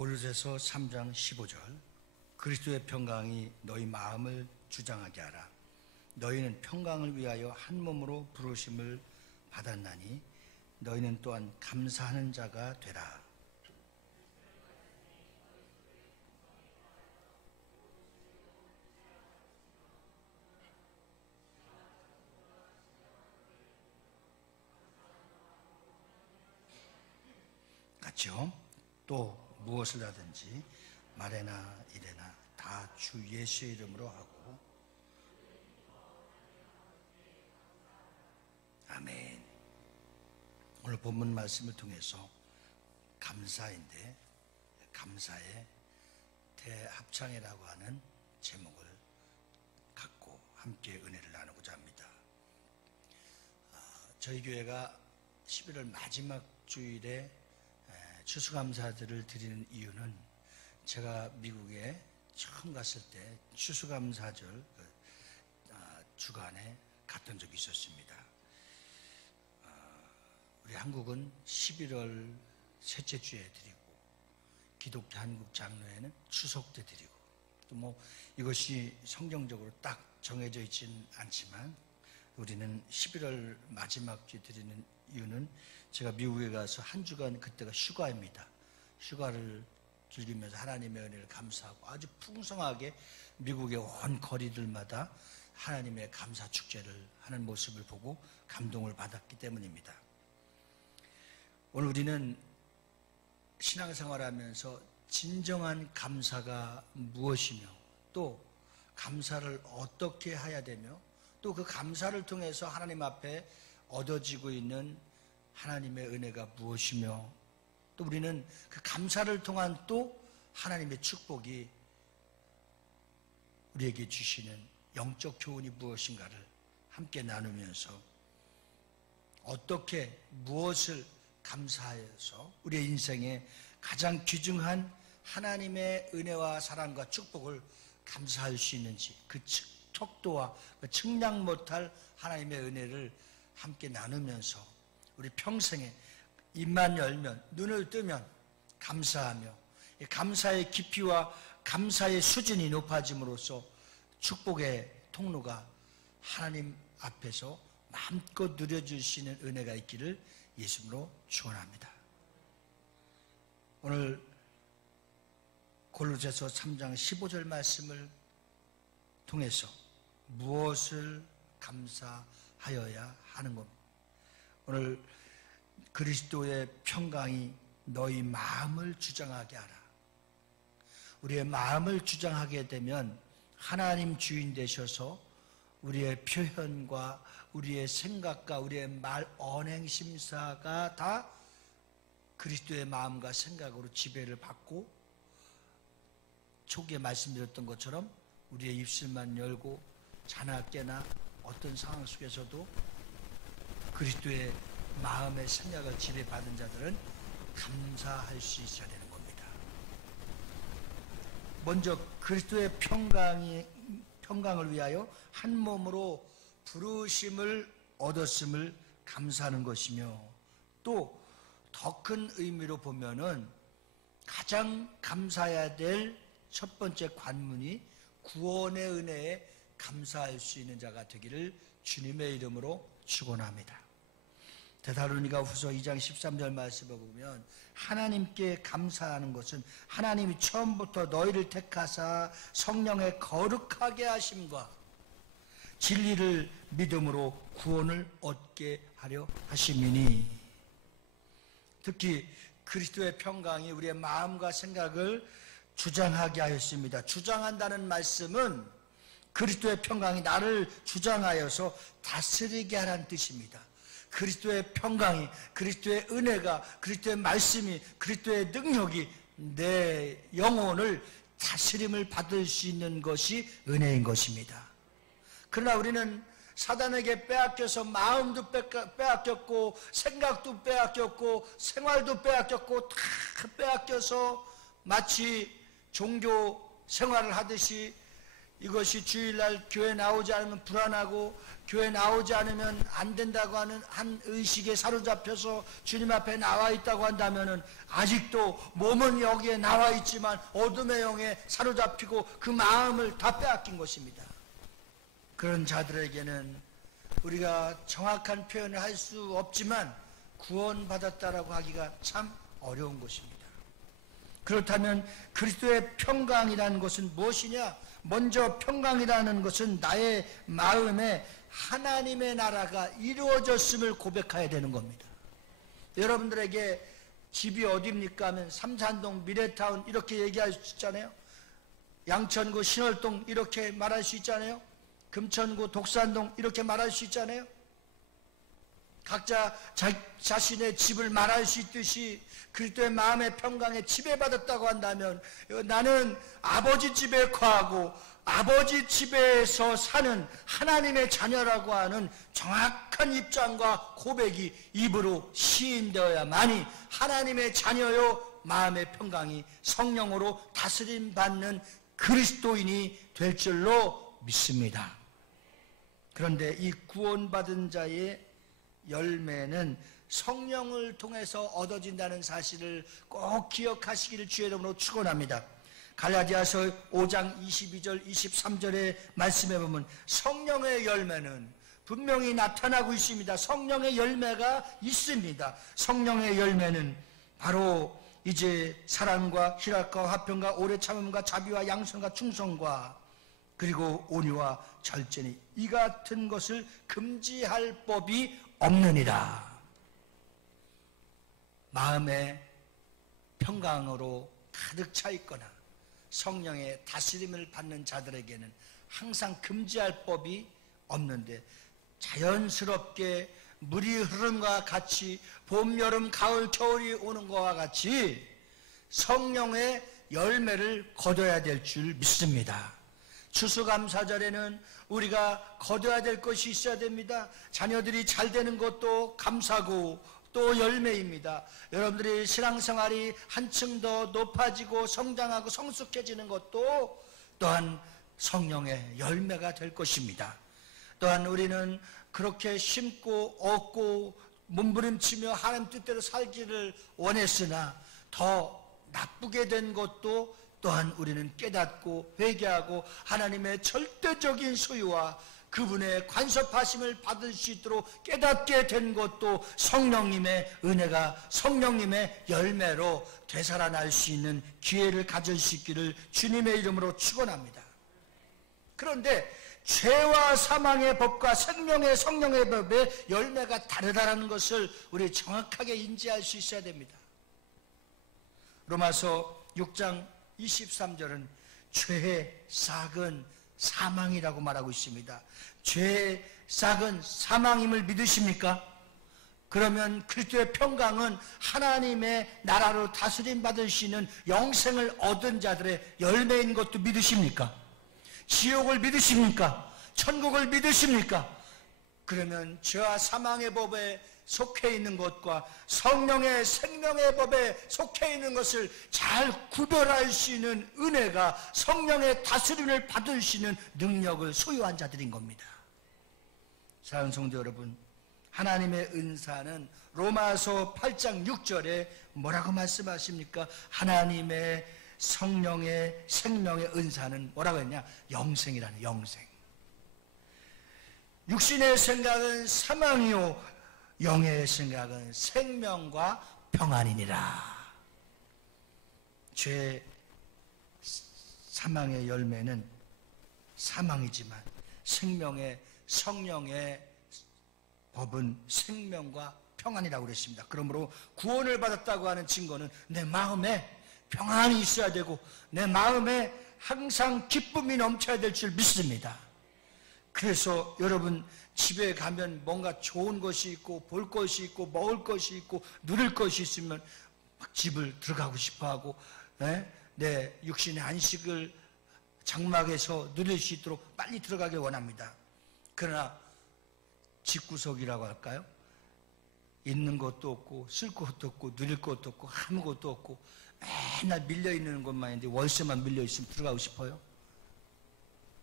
골로새서 3장 15절 그리스도의 평강이 너희 마음을 주장하게 하라. 너희는 평강을 위하여 한 몸으로 부르심을 받았나니 너희는 또한 감사하는 자가 되라. 같죠? 또 무엇을 하든지 말에나 이래나 다 주 예수의 이름으로 하고. 아멘. 오늘 본문 말씀을 통해서 감사인데 감사의 대합창이라고 하는 제목을 갖고 함께 은혜를 나누고자 합니다. 저희 교회가 11월 마지막 주일에 추수감사들을 드리는 이유는 제가 미국에 처음 갔을 때 추수감사절 주간에 갔던 적이 있었습니다. 우리 한국은 11월 셋째 주에 드리고 기독교 한국 장로회는 추석 때 드리고 또 이것이 성경적으로 딱 정해져 있지는 않지만 우리는 11월 마지막 주에 드리는 이유는 제가 미국에 가서 한 주간 그때가 휴가입니다. 휴가를 즐기면서 하나님의 은혜를 감사하고 아주 풍성하게 미국의 온 거리들마다 하나님의 감사 축제를 하는 모습을 보고 감동을 받았기 때문입니다. 오늘 우리는 신앙생활하면서 진정한 감사가 무엇이며 또 감사를 어떻게 해야 되며 또 그 감사를 통해서 하나님 앞에 얻어지고 있는 하나님의 은혜가 무엇이며 또 우리는 그 감사를 통한 또 하나님의 축복이 우리에게 주시는 영적 교훈이 무엇인가를 함께 나누면서 어떻게 무엇을 감사해서 우리의 인생에 가장 귀중한 하나님의 은혜와 사랑과 축복을 감사할 수 있는지 그 척도와 그 측량 못할 하나님의 은혜를 함께 나누면서 우리 평생에 입만 열면 눈을 뜨면 감사하며 감사의 깊이와 감사의 수준이 높아짐으로써 축복의 통로가 하나님 앞에서 마음껏 누려줄 수 있는 은혜가 있기를 예수님으로 축원합니다. 오늘 골로새서 3장 15절 말씀을 통해서 무엇을 감사하여야 하는 겁니다. 오늘 그리스도의 평강이 너희 마음을 주장하게 하라. 우리의 마음을 주장하게 되면 하나님 주인 되셔서 우리의 표현과 우리의 생각과 우리의 말 언행심사가 다 그리스도의 마음과 생각으로 지배를 받고 초기에 말씀드렸던 것처럼 우리의 입술만 열고 자나 깨나 어떤 상황 속에서도 그리스도의 마음의 생각을 지배받은 자들은 감사할 수 있어야 되는 겁니다. 먼저 그리스도의 평강을 위하여 한 몸으로 부르심을 얻었음을 감사하는 것이며 또 더 큰 의미로 보면은 가장 감사해야 될 첫 번째 관문이 구원의 은혜에 감사할 수 있는 자가 되기를 주님의 이름으로 축원합니다. 데살로니가 후서 2장 13절 말씀을 보면 하나님께 감사하는 것은 하나님이 처음부터 너희를 택하사 성령에 거룩하게 하심과 진리를 믿음으로 구원을 얻게 하려 하심이니. 특히 그리스도의 평강이 우리의 마음과 생각을 주장하게 하였습니다. 주장한다는 말씀은 그리스도의 평강이 나를 주장하여서 다스리게 하라는 뜻입니다. 그리스도의 평강이, 그리스도의 은혜가, 그리스도의 말씀이, 그리스도의 능력이 내 영혼을 다스림을 받을 수 있는 것이 은혜인 것입니다. 그러나 우리는 사단에게 빼앗겨서 마음도 빼앗겼고 생각도 빼앗겼고 생활도 빼앗겼고 다 빼앗겨서 마치 종교 생활을 하듯이 이것이 주일날 교회 나오지 않으면 불안하고 교회 나오지 않으면 안 된다고 하는 한 의식에 사로잡혀서 주님 앞에 나와 있다고 한다면 아직도 몸은 여기에 나와 있지만 어둠의 영에 사로잡히고 그 마음을 다 빼앗긴 것입니다. 그런 자들에게는 우리가 정확한 표현을 할 수 없지만 구원받았다라고 하기가 참 어려운 것입니다. 그렇다면 그리스도의 평강이라는 것은 무엇이냐? 먼저 평강이라는 것은 나의 마음에 하나님의 나라가 이루어졌음을 고백해야 되는 겁니다. 여러분들에게 집이 어디입니까 하면 삼산동, 미래타운 이렇게 얘기할 수 있잖아요. 양천구, 신월동 이렇게 말할 수 있잖아요. 금천구, 독산동 이렇게 말할 수 있잖아요. 각자 자신의 집을 말할 수 있듯이 그리스도의 마음의 평강에 지배받았다고 한다면 나는 아버지 집에 거하고 아버지 집에서 사는 하나님의 자녀라고 하는 정확한 입장과 고백이 입으로 시인되어야만이 하나님의 자녀요 마음의 평강이 성령으로 다스림받는 그리스도인이 될 줄로 믿습니다. 그런데 이 구원받은 자의 열매는 성령을 통해서 얻어진다는 사실을 꼭 기억하시기를 주의 이름으로 축원합니다. 갈라디아서 5장 22절 23절의 말씀에 보면 성령의 열매는 분명히 나타나고 있습니다. 성령의 열매가 있습니다. 성령의 열매는 바로 이제 사랑과 희락과 화평과 오래 참음과 자비와 양선과 충성과 그리고 온유와 절제니 이 같은 것을 금지할 법이 없느니라. 마음에 평강으로 가득 차 있거나 성령의 다스림을 받는 자들에게는 항상 금지할 법이 없는데 자연스럽게 물이 흐름과 같이 봄, 여름, 가을, 겨울이 오는 것과 같이 성령의 열매를 거둬야 될 줄 믿습니다. 추수감사절에는 우리가 거둬야 될 것이 있어야 됩니다. 자녀들이 잘 되는 것도 감사고 또 열매입니다. 여러분들이 신앙생활이 한층 더 높아지고 성장하고 성숙해지는 것도 또한 성령의 열매가 될 것입니다. 또한 우리는 그렇게 심고 얻고 몸부림치며 하나님 뜻대로 살기를 원했으나 더 나쁘게 된 것도 또한 우리는 깨닫고 회개하고 하나님의 절대적인 소유와 그분의 간섭하심을 받을 수 있도록 깨닫게 된 것도 성령님의 은혜가 성령님의 열매로 되살아날 수 있는 기회를 가질 수 있기를 주님의 이름으로 축원합니다. 그런데 죄와 사망의 법과 생명의 성령의 법의 열매가 다르다는 것을 우리 정확하게 인지할 수 있어야 됩니다. 로마서 6장 23절은 죄의 삭은 사망이라고 말하고 있습니다. 죄의 삭은 사망임을 믿으십니까? 그러면 그리스도의 평강은 하나님의 나라로 다스림 받을 수 있는 영생을 얻은 자들의 열매인 것도 믿으십니까? 지옥을 믿으십니까? 천국을 믿으십니까? 그러면 죄와 사망의 법에 속해 있는 것과 성령의 생명의 법에 속해 있는 것을 잘 구별할 수 있는 은혜가 성령의 다스림을 받을 수 있는 능력을 소유한 자들인 겁니다. 사랑하는 성도 여러분, 하나님의 은사는 로마서 8장 6절에 뭐라고 말씀하십니까? 하나님의 성령의 생명의 은사는 뭐라고 했냐? 영생이라는 영생. 육신의 생각은 사망이요 영의 생각은 생명과 평안이니라. 죄 사망의 열매는 사망이지만 생명의 성령의 법은 생명과 평안이라고 그랬습니다. 그러므로 구원을 받았다고 하는 증거는 내 마음에 평안이 있어야 되고 내 마음에 항상 기쁨이 넘쳐야 될 줄 믿습니다. 그래서 여러분 집에 가면 뭔가 좋은 것이 있고 볼 것이 있고 먹을 것이 있고 누릴 것이 있으면 막 집을 들어가고 싶어하고 내 육신의 안식을 장막에서 누릴 수 있도록 빨리 들어가길 원합니다. 그러나 집구석이라고 할까요? 있는 것도 없고 쓸 것도 없고 누릴 것도 없고 아무것도 없고 맨날 밀려있는 것만 있는데 월세만 밀려있으면 들어가고 싶어요?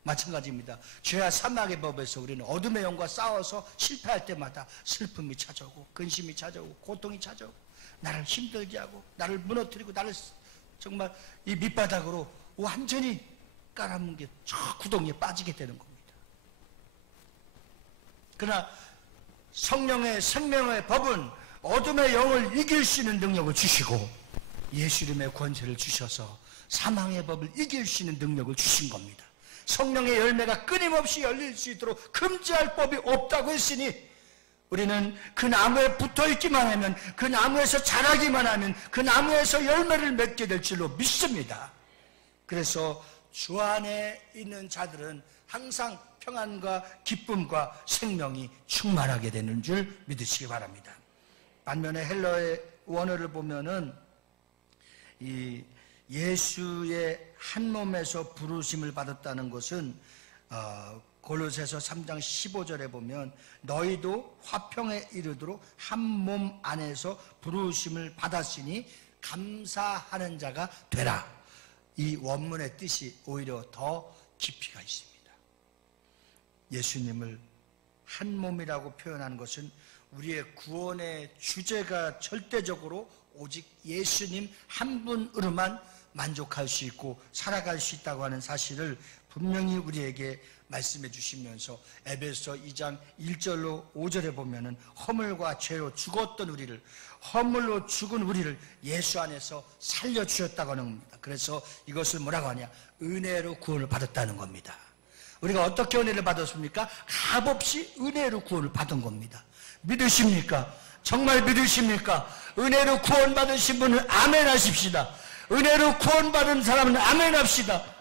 마찬가지입니다. 죄와 사망의 법에서 우리는 어둠의 영과 싸워서 실패할 때마다 슬픔이 찾아오고 근심이 찾아오고 고통이 찾아오고 나를 힘들게 하고 나를 무너뜨리고 나를 정말 이 밑바닥으로 완전히 깔아뭉개 저 구덩이에 빠지게 되는 겁니다. 그러나 성령의 생명의 법은 어둠의 영을 이길 수 있는 능력을 주시고 예수 이름의 권세를 주셔서 사망의 법을 이길 수 있는 능력을 주신 겁니다. 성령의 열매가 끊임없이 열릴 수 있도록 금지할 법이 없다고 했으니 우리는 그 나무에 붙어있기만 하면, 그 나무에서 자라기만 하면 그 나무에서 열매를 맺게 될 줄로 믿습니다. 그래서 주 안에 있는 자들은 항상 평안과 기쁨과 생명이 충만하게 되는 줄 믿으시기 바랍니다. 반면에 헬라의 원어를 보면은 이 예수의 한 몸에서 부르심을 받았다는 것은 골로새서 3장 15절에 보면 너희도 화평에 이르도록 한 몸 안에서 부르심을 받았으니 감사하는 자가 되라. 이 원문의 뜻이 오히려 더 깊이가 있습니다. 예수님을 한 몸이라고 표현하는 것은 우리의 구원의 주제가 절대적으로 오직 예수님 한 분으로만 만족할 수 있고 살아갈 수 있다고 하는 사실을 분명히 우리에게 말씀해 주시면서 에베소 2장 1절로 5절에 보면은 허물과 죄로 죽었던 우리를, 허물로 죽은 우리를 예수 안에서 살려주셨다고 하는 겁니다. 그래서 이것을 뭐라고 하냐? 은혜로 구원을 받았다는 겁니다. 우리가 어떻게 은혜를 받았습니까? 값없이 은혜로 구원을 받은 겁니다. 믿으십니까? 정말 믿으십니까? 은혜로 구원받으신 분은 아멘 하십시다. 은혜로 구원받은 사람은 아멘 합시다.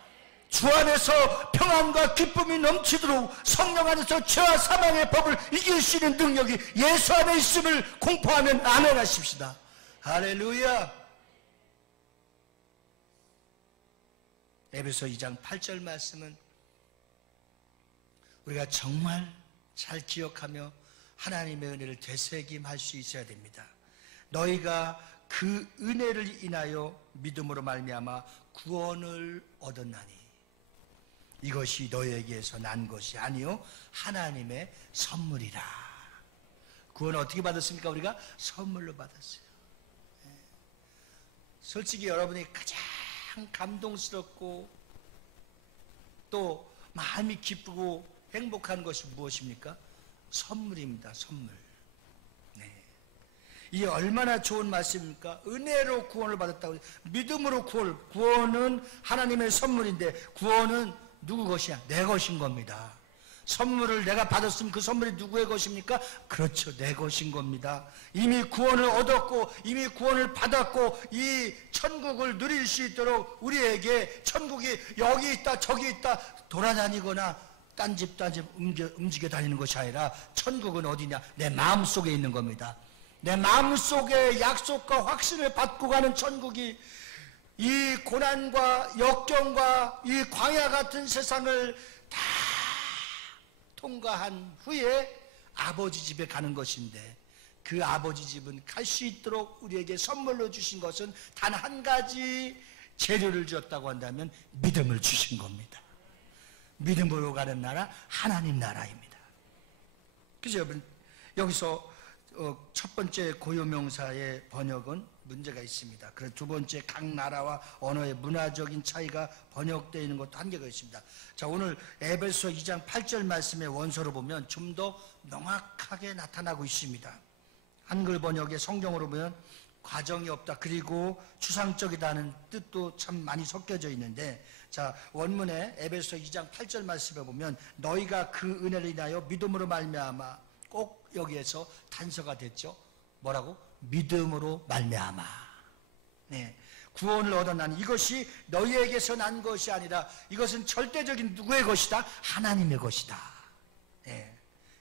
주 안에서 평안과 기쁨이 넘치도록 성령 안에서 죄와 사망의 법을 이길 수 있는 능력이 예수 안에 있음을 공포하면 아멘 하십시다. 할렐루야. 에베소 2장 8절 말씀은 우리가 정말 잘 기억하며 하나님의 은혜를 되새김할 수 있어야 됩니다. 너희가 그 은혜를 인하여 믿음으로 말미암아 구원을 얻었나니 이것이 너희에게서 난 것이 아니요 하나님의 선물이라. 구원을 어떻게 받았습니까? 우리가 선물로 받았어요. 솔직히 여러분이 가장 감동스럽고 또 마음이 기쁘고 행복한 것이 무엇입니까? 선물입니다. 선물. 네. 이게 얼마나 좋은 말씀입니까? 은혜로 구원을 받았다고. 믿음으로 구원은 하나님의 선물인데 구원은 누구 것이야? 내 것인 겁니다. 선물을 내가 받았으면 그 선물이 누구의 것입니까? 그렇죠. 내 것인 겁니다. 이미 구원을 얻었고 이미 구원을 받았고 이 천국을 누릴 수 있도록 우리에게 천국이 여기 있다 저기 있다 돌아다니거나 딴집 움직여 다니는 것이 아니라 천국은 어디냐? 내 마음속에 있는 겁니다. 내 마음속에 약속과 확신을 받고 가는 천국이 이 고난과 역경과 이 광야 같은 세상을 다 통과한 후에 아버지 집에 가는 것인데 그 아버지 집은 갈 수 있도록 우리에게 선물로 주신 것은 단 한 가지 재료를 주었다고 한다면 믿음을 주신 겁니다. 믿음으로 가는 나라 하나님 나라입니다. 그래서 여러분 여기서 첫 번째 고유명사의 번역은 문제가 있습니다. 그래서 두 번째 각 나라와 언어의 문화적인 차이가 번역되어 있는 것도 한계가 있습니다. 자, 오늘 에베소 2장 8절 말씀의 원서로 보면 좀 더 명확하게 나타나고 있습니다. 한글 번역의 성경으로 보면 과정이 없다 그리고 추상적이다는 뜻도 참 많이 섞여져 있는데 자, 원문의 에베소 2장 8절 말씀에 보면 너희가 그 은혜를 인하여 믿음으로 말미암아 꼭 여기에서 단서가 됐죠. 뭐라고? 믿음으로 말미암아. 네. 구원을 얻어나는 이것이 너희에게서 난 것이 아니라 이것은 절대적인 누구의 것이다? 하나님의 것이다. 네.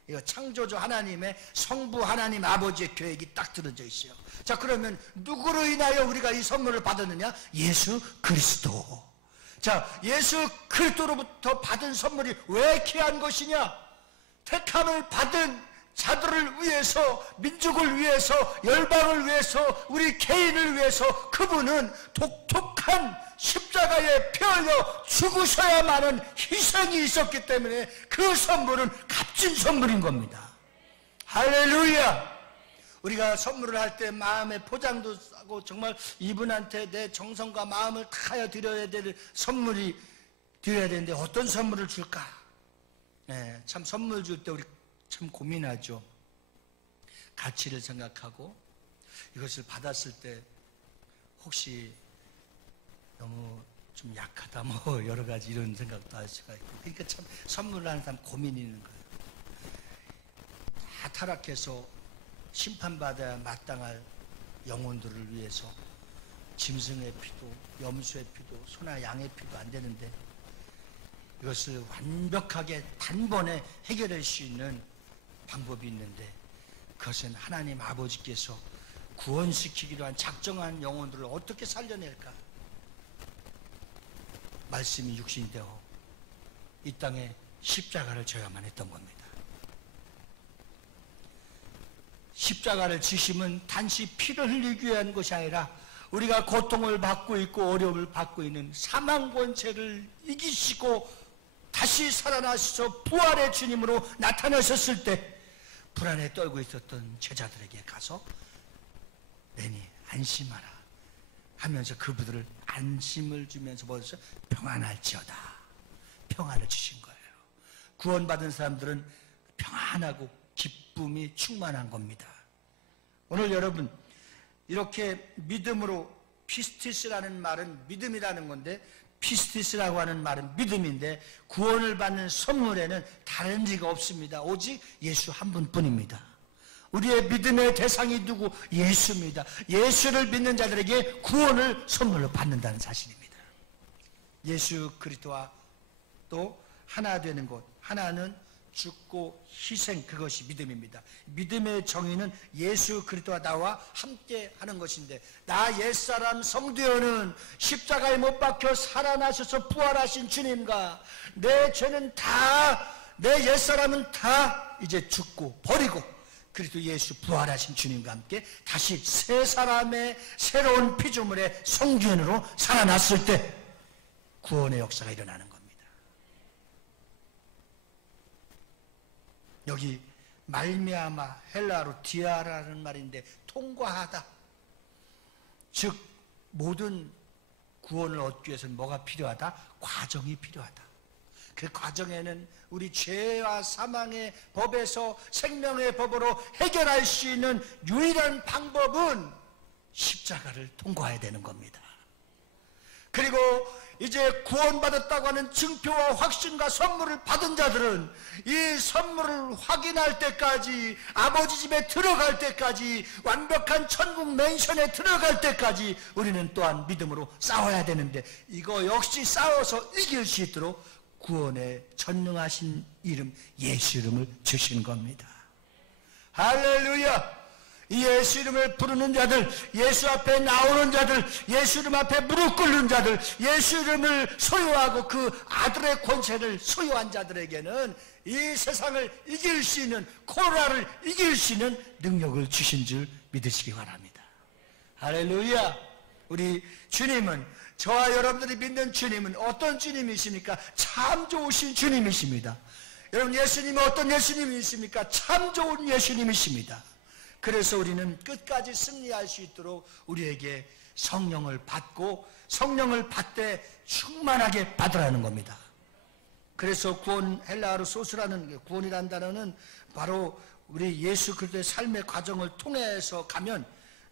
이거 창조주 하나님의 성부 하나님 아버지의 계획이 딱 들어져 있어요. 자, 그러면 누구로 인하여 우리가 이 선물을 받았느냐? 예수 그리스도. 자, 예수 그리스도로부터 받은 선물이 왜 귀한 것이냐? 택함을 받은 자들을 위해서, 민족을 위해서, 열방을 위해서, 우리 개인을 위해서 그분은 독특한 십자가에 피 흘려 죽으셔야만은 희생이 있었기 때문에 그 선물은 값진 선물인 겁니다. 할렐루야! 우리가 선물을 할 때 마음의 포장도 하고 정말 이분한테 내 정성과 마음을 다하여 드려야 될 선물이 드려야 되는데 어떤 선물을 줄까? 네, 참 선물 줄 때 우리 참 고민하죠. 가치를 생각하고 이것을 받았을 때 혹시 너무 좀 약하다 뭐 여러 가지 이런 생각도 할 수가 있고, 그러니까 참 선물을 하는 사람 고민이 있는 거예요. 다 타락해서 심판받아야 마땅할 영혼들을 위해서 짐승의 피도 염소의 피도 소나 양의 피도 안 되는데 이것을 완벽하게 단번에 해결할 수 있는 방법이 있는데 그것은 하나님 아버지께서 구원시키기로 한 작정한 영혼들을 어떻게 살려낼까? 말씀이 육신이 되어 이 땅에 십자가를 져야만 했던 겁니다. 십자가를 지심은 단지 피를 흘리기 위한 것이 아니라 우리가 고통을 받고 있고 어려움을 받고 있는 사망 권세를 이기시고 다시 살아나셔서 부활의 주님으로 나타나셨을 때 불안에 떨고 있었던 제자들에게 가서 내니 안심하라 하면서 그분들을 안심을 주면서 뭐였어요? 평안할지어다. 평안을 주신 거예요. 구원받은 사람들은 평안하고 기쁨이 충만한 겁니다. 오늘 여러분 이렇게 믿음으로 피스티스라는 말은 믿음이라는 건데 피스티스라고 하는 말은 믿음인데 구원을 받는 선물에는 다른 이가 없습니다. 오직 예수 한 분뿐입니다. 우리의 믿음의 대상이 누구? 예수입니다. 예수를 믿는 자들에게 구원을 선물로 받는다는 사실입니다. 예수 그리스도와 또 하나 되는 것, 하나는 죽고 희생, 그것이 믿음입니다. 믿음의 정의는 예수 그리스도와 나와 함께 하는 것인데 나 옛사람 성도여는 십자가에 못 박혀 살아나셔서 부활하신 주님과 내 죄는 다, 내 옛사람은 다 이제 죽고 버리고 그리스도 예수 부활하신 주님과 함께 다시 새 사람의 새로운 피조물의 성전으로 살아났을 때 구원의 역사가 일어나는 겁니다. 여기 말미암아 헬라어로 디아라는 말인데 통과하다. 즉 모든 구원을 얻기 위해서는 뭐가 필요하다? 과정이 필요하다. 그 과정에는 우리 죄와 사망의 법에서 생명의 법으로 해결할 수 있는 유일한 방법은 십자가를 통과해야 되는 겁니다. 그리고 이제 구원받았다고 하는 증표와 확신과 선물을 받은 자들은 이 선물을 확인할 때까지, 아버지 집에 들어갈 때까지, 완벽한 천국 맨션에 들어갈 때까지 우리는 또한 믿음으로 싸워야 되는데 이거 역시 싸워서 이길 수 있도록 구원에 전능하신 이름 예수 이름을 주신 겁니다. 할렐루야! 이 예수 이름을 부르는 자들, 예수 앞에 나오는 자들, 예수 이름 앞에 무릎 꿇는 자들, 예수 이름을 소유하고 그 아들의 권세를 소유한 자들에게는 이 세상을 이길 수 있는, 코로나를 이길 수 있는 능력을 주신 줄 믿으시기 바랍니다. 할렐루야! 우리 주님은, 저와 여러분들이 믿는 주님은 어떤 주님이십니까? 참 좋으신 주님이십니다. 여러분, 예수님은 어떤 예수님이십니까? 참 좋은 예수님이십니다. 그래서 우리는 끝까지 승리할 수 있도록 우리에게 성령을 받고 성령을 받되 충만하게 받으라는 겁니다. 그래서 구원, 헬라어로 소스라는 구원이라는 단어는 바로 우리 예수 그리스도의 삶의 과정을 통해서 가면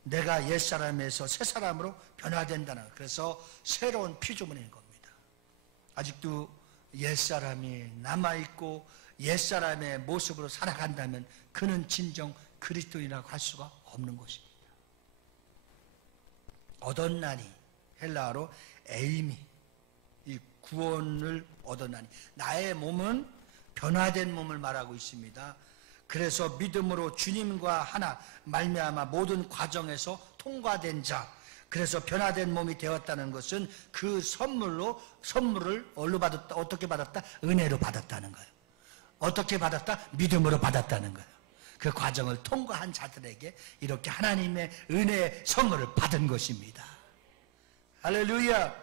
내가 옛사람에서 새사람으로 변화된다는, 그래서 새로운 피조물인 겁니다. 아직도 옛사람이 남아있고 옛사람의 모습으로 살아간다면 그는 진정 그리스도인이라고 할 수가 없는 것입니다. 얻었나니, 헬라어로 에이미, 이 구원을 얻었나니, 나의 몸은 변화된 몸을 말하고 있습니다. 그래서 믿음으로 주님과 하나 말미암아 모든 과정에서 통과된 자, 그래서 변화된 몸이 되었다는 것은 그 선물을 뭘로 받았다? 어떻게 받았다? 은혜로 받았다는 거예요. 어떻게 받았다? 믿음으로 받았다는 거예요. 그 과정을 통과한 자들에게 이렇게 하나님의 은혜의 선물을 받은 것입니다. 할렐루야.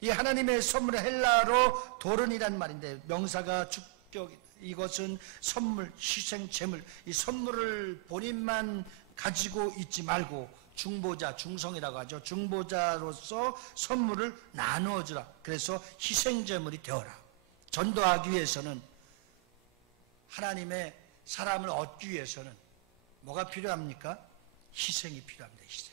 이 하나님의 선물의 헬라어로 도른이란 말인데 명사가 주격, 이것은 선물, 희생, 제물, 이 선물을 본인만 가지고 있지 말고 중보자, 중성이라고 하죠. 중보자로서 선물을 나누어 주라. 그래서 희생 제물이 되어라. 전도하기 위해서는, 하나님의 사람을 얻기 위해서는 뭐가 필요합니까? 희생이 필요합니다. 희생.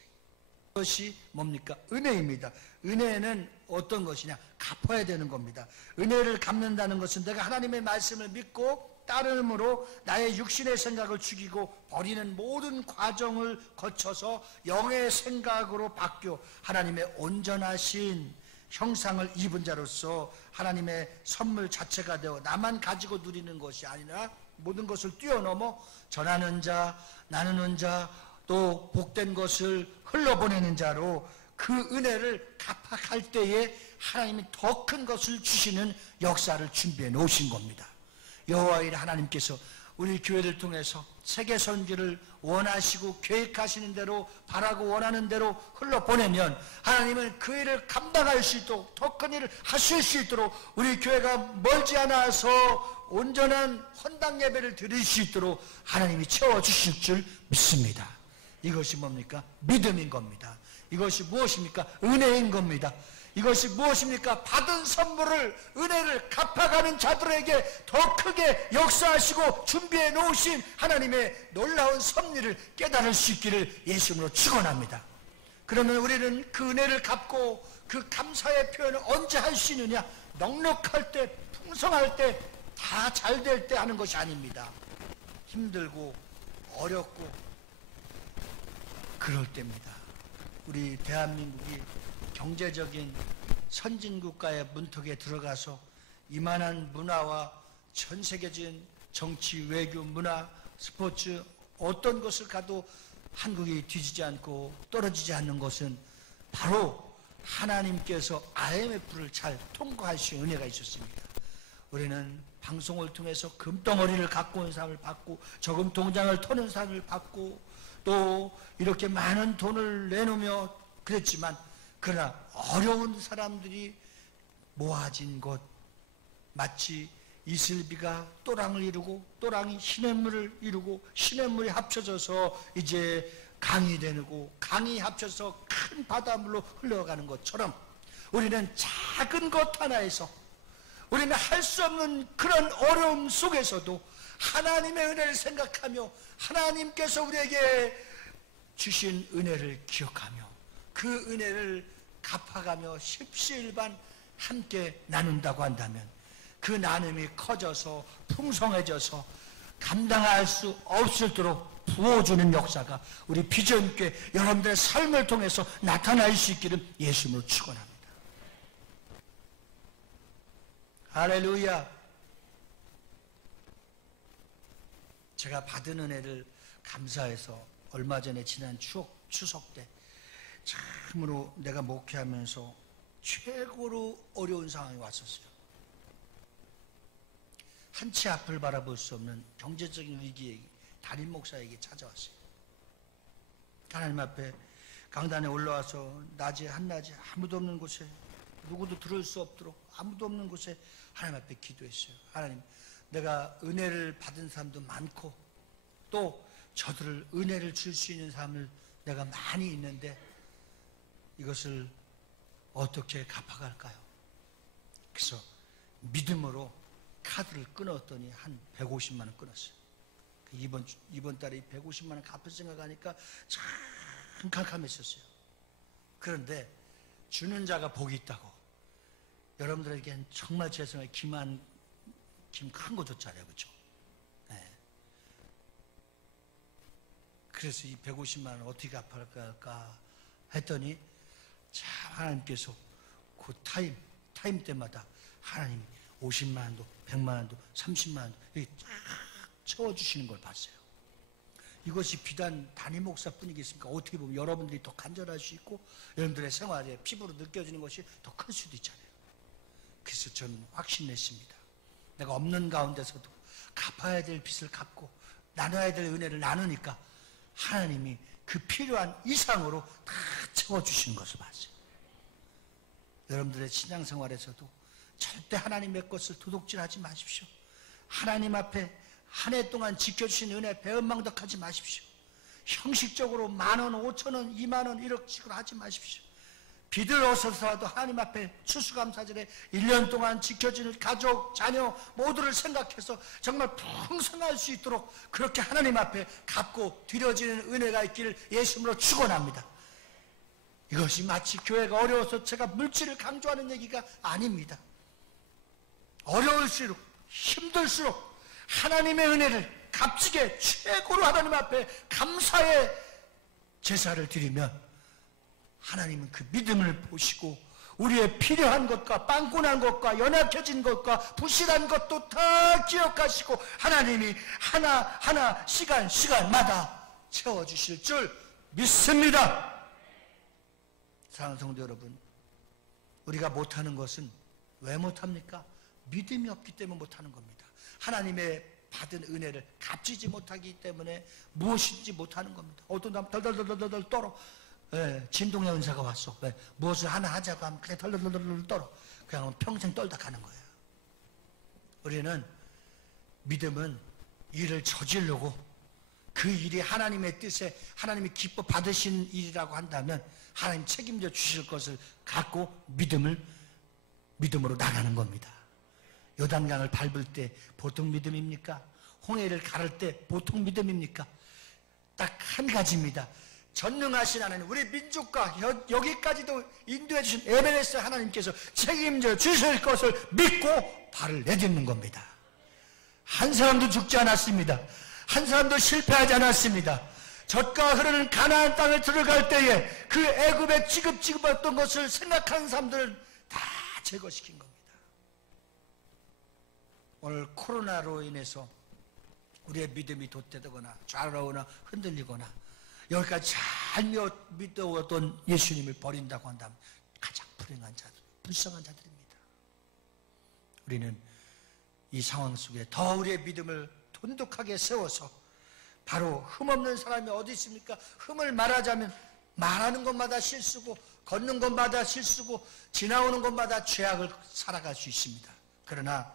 그것이 뭡니까? 은혜입니다. 은혜는 어떤 것이냐? 갚아야 되는 겁니다. 은혜를 갚는다는 것은 내가 하나님의 말씀을 믿고 따름으로 나의 육신의 생각을 죽이고 버리는 모든 과정을 거쳐서 영의 생각으로 바뀌어 하나님의 온전하신 형상을 입은 자로서 하나님의 선물 자체가 되어 나만 가지고 누리는 것이 아니라 모든 것을 뛰어넘어 전하는 자, 나누는 자, 또 복된 것을 흘러보내는 자로 그 은혜를 갚아갈 때에 하나님이 더 큰 것을 주시는 역사를 준비해 놓으신 겁니다. 여호와의 하나님께서 우리 교회를 통해서 세계 선교를 원하시고 계획하시는 대로 바라고 원하는 대로 흘러보내면 하나님은 그 일을 감당할 수 있도록 더 큰 일을 하실 수 있도록 우리 교회가 멀지 않아서 온전한 헌당 예배를 드릴 수 있도록 하나님이 채워주실 줄 믿습니다. 이것이 뭡니까? 믿음인 겁니다. 이것이 무엇입니까? 은혜인 겁니다. 이것이 무엇입니까? 받은 선물을, 은혜를 갚아가는 자들에게 더 크게 역사하시고 준비해 놓으신 하나님의 놀라운 섭리를 깨달을 수 있기를 예수님으로 축원합니다. 그러면 우리는 그 은혜를 갚고 그 감사의 표현을 언제 할 수 있느냐? 넉넉할 때, 풍성할 때, 다 잘 될 때 하는 것이 아닙니다. 힘들고 어렵고 그럴 때입니다. 우리 대한민국이 경제적인 선진국가의 문턱에 들어가서 이만한 문화와 전 세계적인 정치, 외교, 문화, 스포츠 어떤 것을 가도 한국이 뒤지지 않고 떨어지지 않는 것은 바로 하나님께서 IMF를 잘 통과할 수 있는 은혜가 있었습니다. 우리는 방송을 통해서 금덩어리를 갖고 온 사람을 받고 저금 통장을 터는 사람을 받고 또 이렇게 많은 돈을 내놓으며 그랬지만 그러나 어려운 사람들이 모아진 곳 마치 이슬비가 또랑을 이루고 또랑이 시냇물을 이루고 시냇물이 합쳐져서 이제 강이 되고 강이 합쳐서 큰 바닷물로 흘러가는 것처럼 우리는 작은 것 하나에서 우리는 할 수 없는 그런 어려움 속에서도 하나님의 은혜를 생각하며 하나님께서 우리에게 주신 은혜를 기억하며 그 은혜를 갚아가며 십시일반 함께 나눈다고 한다면 그 나눔이 커져서 풍성해져서 감당할 수 없을도록 부어주는 역사가 우리 비전교회 여러분들의 삶을 통해서 나타날 수 있기를 예수님으로 축원합니다. 할렐루야. 제가 받은 은혜를 감사해서 얼마 전에 지난 추석 때 참으로 내가 목회하면서 최고로 어려운 상황이 왔었어요. 한치 앞을 바라볼 수 없는 경제적인 위기에 담임 목사에게 찾아왔어요. 하나님 앞에 강단에 올라와서 낮에 한낮에 아무도 없는 곳에 누구도 들을 수 없도록 아무도 없는 곳에 하나님 앞에 기도했어요. 하나님, 내가 은혜를 받은 사람도 많고 또 저들을 은혜를 줄 수 있는 사람을 내가 많이 있는데 이것을 어떻게 갚아갈까요? 그래서 믿음으로 카드를 끊었더니 한 150만 원 끊었어요. 이번 달에 150만 원 갚을 생각하니까 참 캄캄했었어요. 그런데 주는 자가 복이 있다고. 여러분들에겐 정말 죄송해요. 김 큰 거 줬잖아요. 그렇죠? 네. 그래서 이 150만 원 어떻게 갚아갈까 했더니 참 하나님께서 그 타임 때마다 하나님이 50만 원도 100만 원도 30만 원도 이렇게 쫙 채워주시는 걸 봤어요. 이것이 비단 담임 목사뿐이겠습니까? 어떻게 보면 여러분들이 더 간절할 수 있고 여러분들의 생활에 피부로 느껴지는 것이 더 클 수도 있잖아요. 그래서 저는 확신냈습니다. 내가 없는 가운데서도 갚아야 될 빚을 갚고 나눠야 될 은혜를 나누니까 하나님이 그 필요한 이상으로 다 채워주시는 것을 봤어요. 여러분들의 신앙생활에서도 절대 하나님의 것을 도둑질하지 마십시오. 하나님 앞에 한 해 동안 지켜주신 은혜 배은망덕하지 마십시오. 형식적으로 10,000원, 5,000원, 20,000원 이렇게 하지 마십시오. 비들어서라도 하나님 앞에 추수감사절에 1년 동안 지켜주는 가족, 자녀 모두를 생각해서 정말 풍성할 수 있도록 그렇게 하나님 앞에 갚고 드려지는 은혜가 있기를 예수님으로 축원합니다. 이것이 마치 교회가 어려워서 제가 물질을 강조하는 얘기가 아닙니다. 어려울수록 힘들수록 하나님의 은혜를 값지게 최고로 하나님 앞에 감사의 제사를 드리면 하나님은 그 믿음을 보시고 우리의 필요한 것과 빵꾸난 것과 연약해진 것과 부실한 것도 다 기억하시고 하나님이 하나하나 시간마다 채워주실 줄 믿습니다. 사랑하는 성도 여러분, 우리가 못하는 것은 왜 못합니까? 믿음이 없기 때문에 못하는 겁니다. 하나님의 받은 은혜를 값지지 못하기 때문에 무엇인지 못하는 겁니다. 어떤 사람 덜덜덜덜 떨어. 진동의 은사가 왔어. 무엇을 하나 하자고 하면 그냥 덜덜덜 떨어. 그냥 평생 떨다 가는 거예요. 우리는 믿음은 일을 저지르고 그 일이 하나님의 뜻에 하나님이 기뻐 받으신 일이라고 한다면 하나님 책임져 주실 것을 갖고 믿음으로 나가는 겁니다. 요단강을 밟을 때 보통 믿음입니까? 홍해를 가를 때 보통 믿음입니까? 딱 한 가지입니다. 전능하신 하나님, 우리 민족과 여기까지도 인도해 주신 에베레스트 하나님께서 책임져 주실 것을 믿고 발을 내딛는 겁니다. 한 사람도 죽지 않았습니다. 한 사람도 실패하지 않았습니다. 젖과 흐르는 가나안 땅을 들어갈 때에 그 애굽에 지급했던 것을 생각하는 사람들은 다 제거시킨 겁니다. 오늘 코로나로 인해서 우리의 믿음이 돛대거나 좌우거나 흔들리거나 여기까지 잘 믿어왔던 예수님을 버린다고 한다면 가장 불행한 자들, 불쌍한 자들입니다. 우리는 이 상황 속에 더 우리의 믿음을 돈독하게 세워서 바로 흠없는 사람이 어디 있습니까? 흠을 말하자면 말하는 것마다 실수고 걷는 것마다 실수고 지나오는 것마다 죄악을 살아갈 수 있습니다. 그러나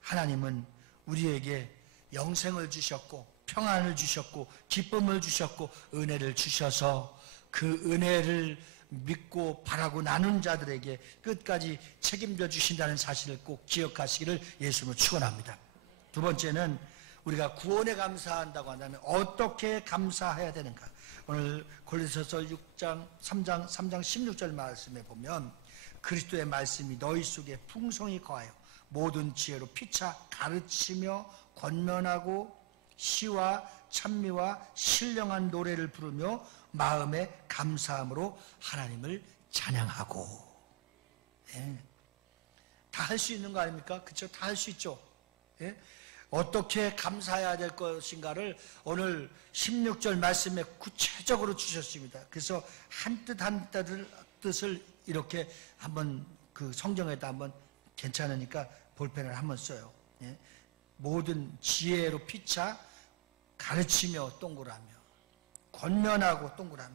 하나님은 우리에게 영생을 주셨고 평안을 주셨고 기쁨을 주셨고 은혜를 주셔서 그 은혜를 믿고 바라고 나눈 자들에게 끝까지 책임져 주신다는 사실을 꼭 기억하시기를 예수님으로 축원합니다. 두 번째는 우리가 구원에 감사한다고 한다면 어떻게 감사해야 되는가? 오늘 골로새서 3장 16절 말씀에 보면 그리스도의 말씀이 너희 속에 풍성히 거하여 모든 지혜로 피차 가르치며 권면하고 시와 찬미와 신령한 노래를 부르며 마음에 감사함으로 하나님을 찬양하고. 예. 다 할 수 있는 거 아닙니까? 그렇죠? 다 할 수 있죠. 예? 어떻게 감사해야 될 것인가를 오늘 16절 말씀에 구체적으로 주셨습니다. 그래서 한 뜻을 이렇게 한번 그 성경에다 한번 괜찮으니까 볼펜을 한번 써요. 예? 모든 지혜로 피차 가르치며 동그라미, 권면하고 동그라미,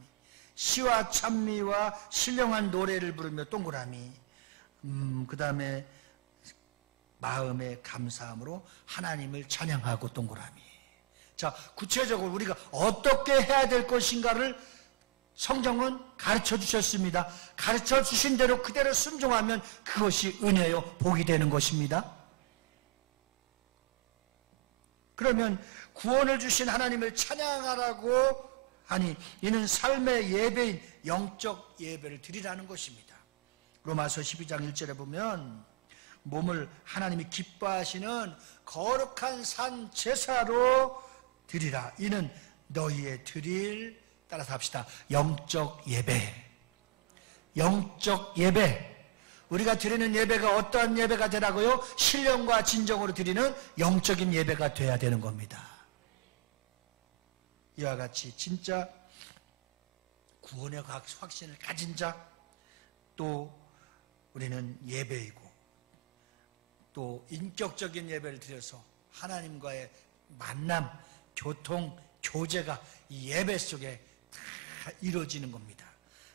시와 찬미와 신령한 노래를 부르며 동그라미, 그 다음에 마음의 감사함으로 하나님을 찬양하고 동그라미. 자, 구체적으로 우리가 어떻게 해야 될 것인가를 성경은 가르쳐 주셨습니다. 가르쳐 주신 대로 그대로 순종하면 그것이 은혜요 복이 되는 것입니다. 그러면 구원을 주신 하나님을 찬양하라고 하니 이는 삶의 예배인 영적 예배를 드리라는 것입니다. 로마서 12장 1절에 보면 몸을 하나님이 기뻐하시는 거룩한 산 제사로 드리라. 이는 너희의 드릴, 따라서 합시다, 영적 예배. 영적 예배. 우리가 드리는 예배가 어떠한 예배가 되라고요? 신령과 진정으로 드리는 영적인 예배가 돼야 되는 겁니다. 이와 같이 진짜 구원의 확신을 가진 자, 또 우리는 예배이고 또 인격적인 예배를 드려서 하나님과의 만남, 교통, 교제가 이 예배 속에 다 이루어지는 겁니다.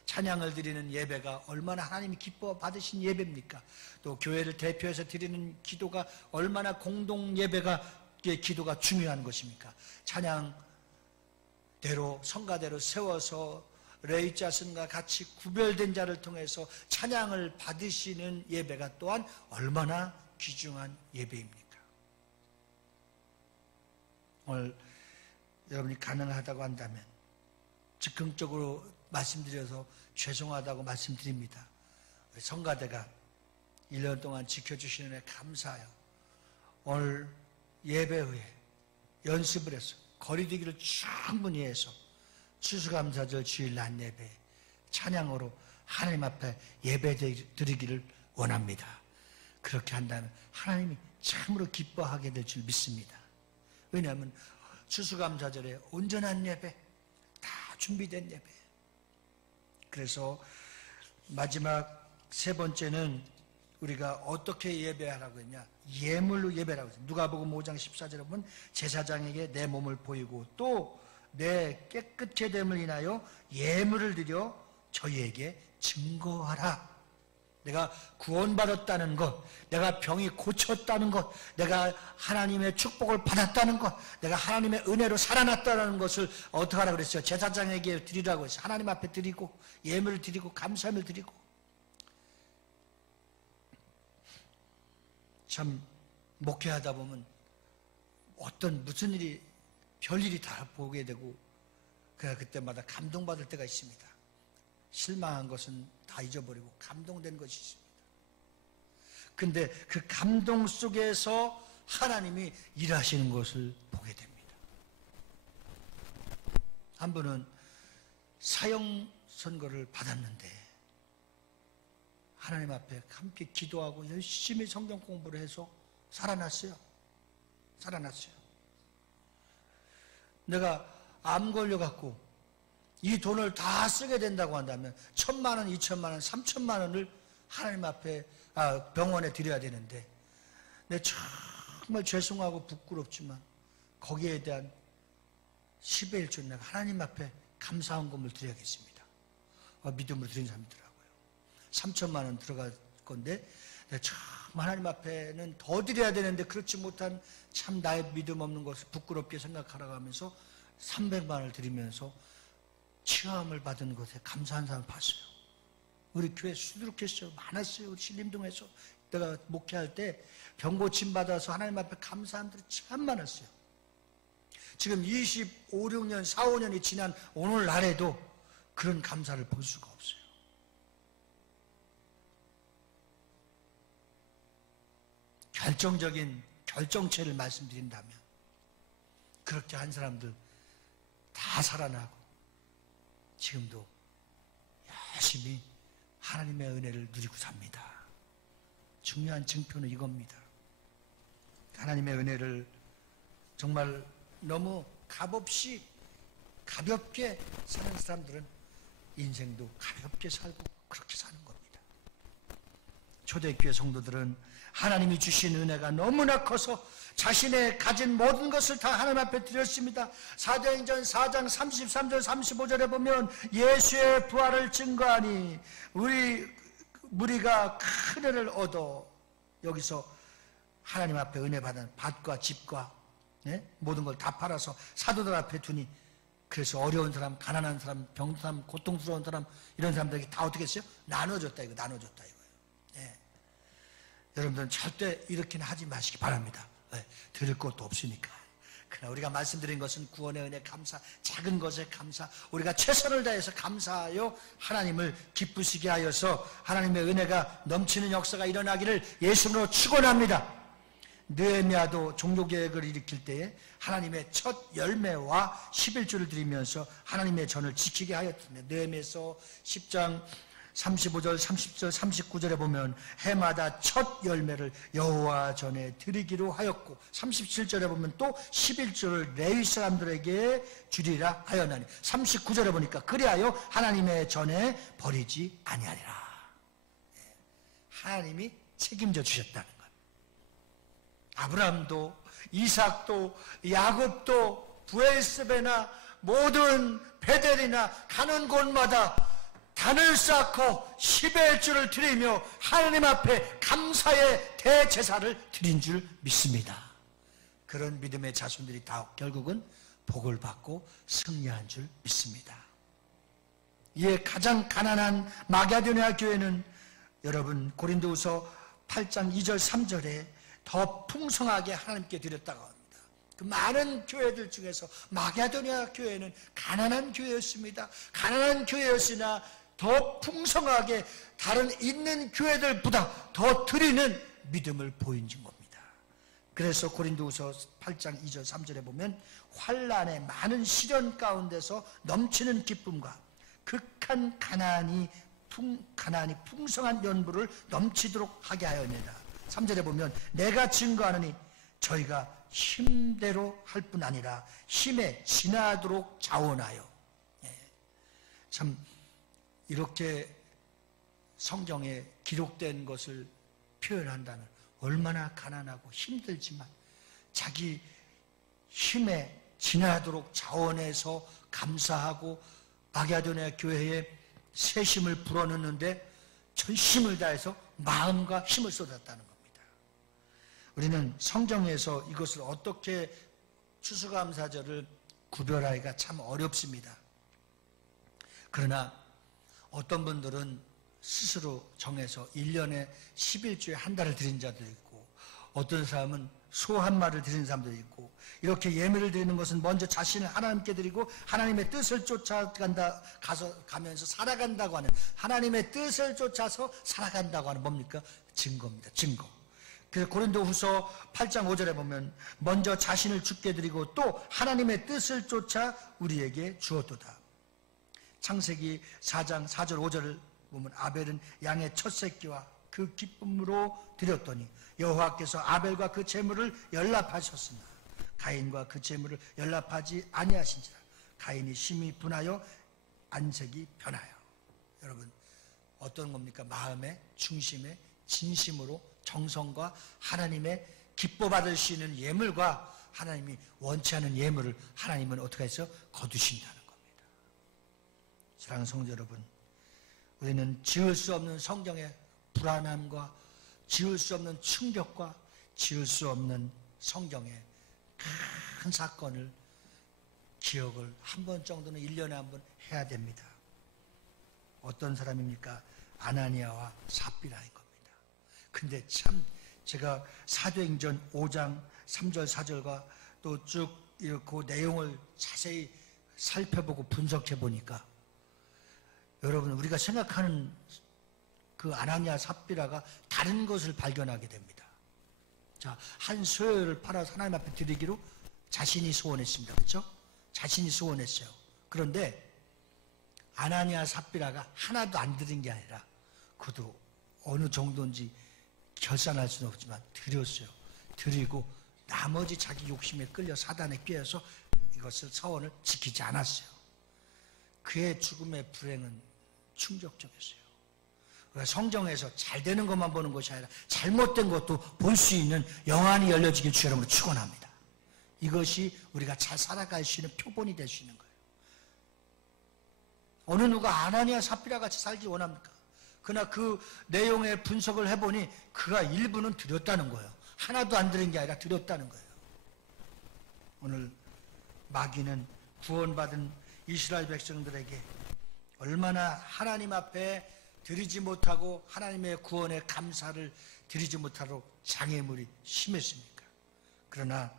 찬양을 드리는 예배가 얼마나 하나님이 기뻐 받으신 예배입니까? 또 교회를 대표해서 드리는 기도가 얼마나 공동 예배가 기도가 중요한 것입니까? 찬양대로 성가대로 세워서 레위자슨과 같이 구별된 자를 통해서 찬양을 받으시는 예배가 또한 얼마나 귀중한 예배입니까? 오늘 여러분이 가능하다고 한다면 즉흥적으로 말씀드려서 죄송하다고 말씀드립니다. 우리 성가대가 1년 동안 지켜주시는 애 감사해요. 오늘 예배 후에 연습을 해서 거리두기를 충분히 해서 추수감사절 주일 낮 예배 찬양으로 하나님 앞에 예배 드리기를 원합니다. 그렇게 한다면 하나님이 참으로 기뻐하게 될 줄 믿습니다. 왜냐하면 추수감사절에 온전한 예배, 다 준비된 예배. 그래서 마지막 세 번째는 우리가 어떻게 예배하라고 했냐? 예물로 예배라고 했어요. 누가복음 5장 14절에 보면 제사장에게 내 몸을 보이고 또 내 깨끗게 됨을 인하여 예물을 드려 저희에게 증거하라. 내가 구원받았다는 것, 내가 병이 고쳤다는 것, 내가 하나님의 축복을 받았다는 것, 내가 하나님의 은혜로 살아났다는 것을 어떻게 하라고 그랬어요? 제사장에게 드리라고 했어요. 하나님 앞에 드리고 예물을 드리고 감사함을 드리고. 참 목회하다 보면 어떤 무슨 일이 별일이 다 보게 되고 그때마다 감동받을 때가 있습니다. 실망한 것은 다 잊어버리고 감동된 것이 있습니다. 근데 그 감동 속에서 하나님이 일하시는 것을 보게 됩니다. 한 분은 사형 선고를 받았는데 하나님 앞에 함께 기도하고 열심히 성경 공부를 해서 살아났어요. 내가 암 걸려갖고 이 돈을 다 쓰게 된다고 한다면 1,000만 원, 2,000만 원, 3,000만 원을 하나님 앞에 병원에 드려야 되는데 내 정말 죄송하고 부끄럽지만 거기에 대한 10의 1조 내가 하나님 앞에 감사헌금을 드려야겠습니다. 믿음으로 드린 사람이더라고요. 3,000만 원 들어갈 건데 참 하나님 앞에는 더 드려야 되는데 그렇지 못한 참 나의 믿음 없는 것을 부끄럽게 생각하라고 하면서 300만 원을 드리면서 치유함을 받은 것에 감사한 사람을 봤어요. 우리 교회 수두룩했어요. 많았어요. 우리 신림동에서 내가 목회할 때 병고침 받아서 하나님 앞에 감사한 분들이 참 많았어요. 지금 25, 6년, 4, 5년이 지난 오늘날에도 그런 감사를 볼 수가 없어요. 결정적인 결정체를 말씀드린다면 그렇게 한 사람들 다 살아나고 지금도 열심히 하나님의 은혜를 누리고 삽니다. 중요한 증표는 이겁니다. 하나님의 은혜를 정말 너무 값없이 가볍게 사는 사람들은 인생도 가볍게 살고 그렇게 사는 겁니다. 초대교회 성도들은 하나님이 주신 은혜가 너무나 커서 자신의 가진 모든 것을 다 하나님 앞에 드렸습니다. 사도행전 4장 33절 35절에 보면 예수의 부활을 증거하니 우리 무리가 큰 은혜를 얻어 여기서 하나님 앞에 은혜 받은 밭과 집과 모든 걸 다 팔아서 사도들 앞에 두니 그래서 어려운 사람, 가난한 사람, 병든 사람, 고통스러운 사람 이런 사람들에게 다 어떻게 했어요? 나눠줬다 이거예요. 여러분들은 절대 이렇게는 하지 마시기 바랍니다. 드릴 것도 없으니까. 그러나 우리가 말씀드린 것은 구원의 은혜 감사, 작은 것에 감사, 우리가 최선을 다해서 감사하여 하나님을 기쁘시게 하여서 하나님의 은혜가 넘치는 역사가 일어나기를 예수님으로 축원합니다. 느헤미야도 종교개혁을 일으킬 때에 하나님의 첫 열매와 11조를 드리면서 하나님의 전을 지키게 하였습니다. 느헤미야서 10장 35절, 30절, 39절에 보면 해마다 첫 열매를 여호와 전에 드리기로 하였고 37절에 보면 또 11조를 레위 사람들에게 주리라 하였나니 39절에 보니까 그리하여 하나님의 전에 버리지 아니하리라. 하나님이 책임져 주셨다는 것. 아브라함도 이삭도 야곱도 부엘세베나 모든 베델이나 가는 곳마다 단을 쌓고 시베일주를 드리며 하나님 앞에 감사의 대제사를 드린 줄 믿습니다. 그런 믿음의 자손들이 다 결국은 복을 받고 승리한 줄 믿습니다. 이에 가장 가난한 마게도냐 교회는 여러분 고린도후서 8장 2절 3절에 더 풍성하게 하나님께 드렸다고 합니다. 그 많은 교회들 중에서 마게도냐 교회는 가난한 교회였습니다. 가난한 교회였으나 더 풍성하게 다른 있는 교회들보다 더 드리는 믿음을 보인 겁니다. 그래서 고린도후서 8장 2절 3절에 보면 환난의 많은 시련 가운데서 넘치는 기쁨과 극한 가난이 풍성한 연부를 넘치도록 하게 하였느니라. 3절에 보면 내가 증거하노니 저희가 힘대로 할 뿐 아니라 힘에 지나도록 자원하여. 참 이렇게 성경에 기록된 것을 표현한다면 얼마나 가난하고 힘들지만 자기 힘에 지나도록 자원해서 감사하고 마게도냐 교회에 새 힘을 불어넣는데 전심을 다해서 마음과 힘을 쏟았다는 겁니다. 우리는 성경에서 이것을 어떻게 추수감사절을 구별하기가 참 어렵습니다. 그러나 어떤 분들은 스스로 정해서 1년에 11주에 한 달을 드린 자도 있고 어떤 사람은 소 한 마리를 드리는 사람도 있고 이렇게 예물을 드리는 것은 먼저 자신을 하나님께 드리고 하나님의 뜻을 가면서 살아간다고 하는 하나님의 뜻을 쫓아서 살아간다고 하는 뭡니까? 증거입니다. 증거. 그래서 고린도후서 8장 5절에 보면 먼저 자신을 주께 드리고 또 하나님의 뜻을 쫓아 우리에게 주었도다. 창세기 4장 4절 5절을 보면 아벨은 양의 첫 새끼와 그 기쁨으로 드렸더니 여호와께서 아벨과 그 제물을 연락하셨으나 가인과 그 제물을 연락하지 아니하신지라. 가인이 심히 분하여 안색이 변하여. 여러분 어떤 겁니까? 마음의 중심에 진심으로 정성과 하나님의 기뻐 받을 수 있는 예물과 하나님이 원치 않은 예물을 하나님은 어떻게 해서 거두신다는 겁니다. 사랑하는 성도 여러분, 우리는 지을 수 없는 성경의 불안함과 지을 수 없는 충격과 지을 수 없는 성경의 큰 사건을 기억을 한 번 정도는 1년에 한 번 해야 됩니다. 어떤 사람입니까? 아나니아와 삽비라인 겁니다. 근데 참 제가 사도행전 5장 3절 4절과 또 쭉 그 내용을 자세히 살펴보고 분석해 보니까 여러분 우리가 생각하는 그 아나니아 삽비라가 다른 것을 발견하게 됩니다. 자, 한 소유를 팔아서 하나님 앞에 드리기로 자신이 소원했습니다. 그렇죠? 자신이 소원했어요. 그런데 아나니아 삽비라가 하나도 안 드린 게 아니라 그도 어느 정도인지 결산할 수는 없지만 드렸어요. 드리고 나머지 자기 욕심에 끌려 사단에 꿰어서 이것을 서원을 지키지 않았어요. 그의 죽음의 불행은 충격적이었어요. 성경에서 잘 되는 것만 보는 것이 아니라 잘못된 것도 볼 수 있는 영안이 열려지길 주 여러분으로 축원합니다. 이것이 우리가 잘 살아갈 수 있는 표본이 될 수 있는 거예요. 어느 누가 아나니아 삽비라 같이 살기 원합니까? 그러나 그 내용의 분석을 해보니 그가 일부는 드렸다는 거예요. 하나도 안 드린 게 아니라 드렸다는 거예요. 오늘 마귀는 구원받은 이스라엘 백성들에게 얼마나 하나님 앞에 드리지 못하고 하나님의 구원의 감사를 드리지 못하도록 장애물이 심했습니까? 그러나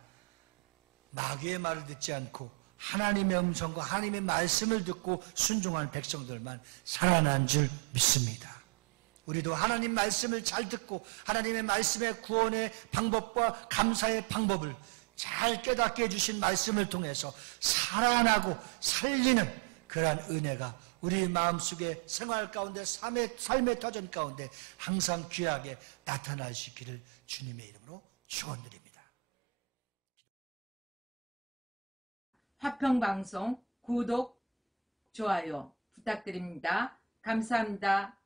마귀의 말을 듣지 않고 하나님의 음성과 하나님의 말씀을 듣고 순종한 백성들만 살아난 줄 믿습니다. 우리도 하나님 말씀을 잘 듣고 하나님의 말씀의 구원의 방법과 감사의 방법을 잘 깨닫게 해주신 말씀을 통해서 살아나고 살리는 그러한 은혜가 우리 마음속에 생활 가운데 삶의 터전 가운데 항상 귀하게 나타날 수 있기를 주님의 이름으로 축원드립니다. 화평방송 구독, 좋아요 부탁드립니다. 감사합니다.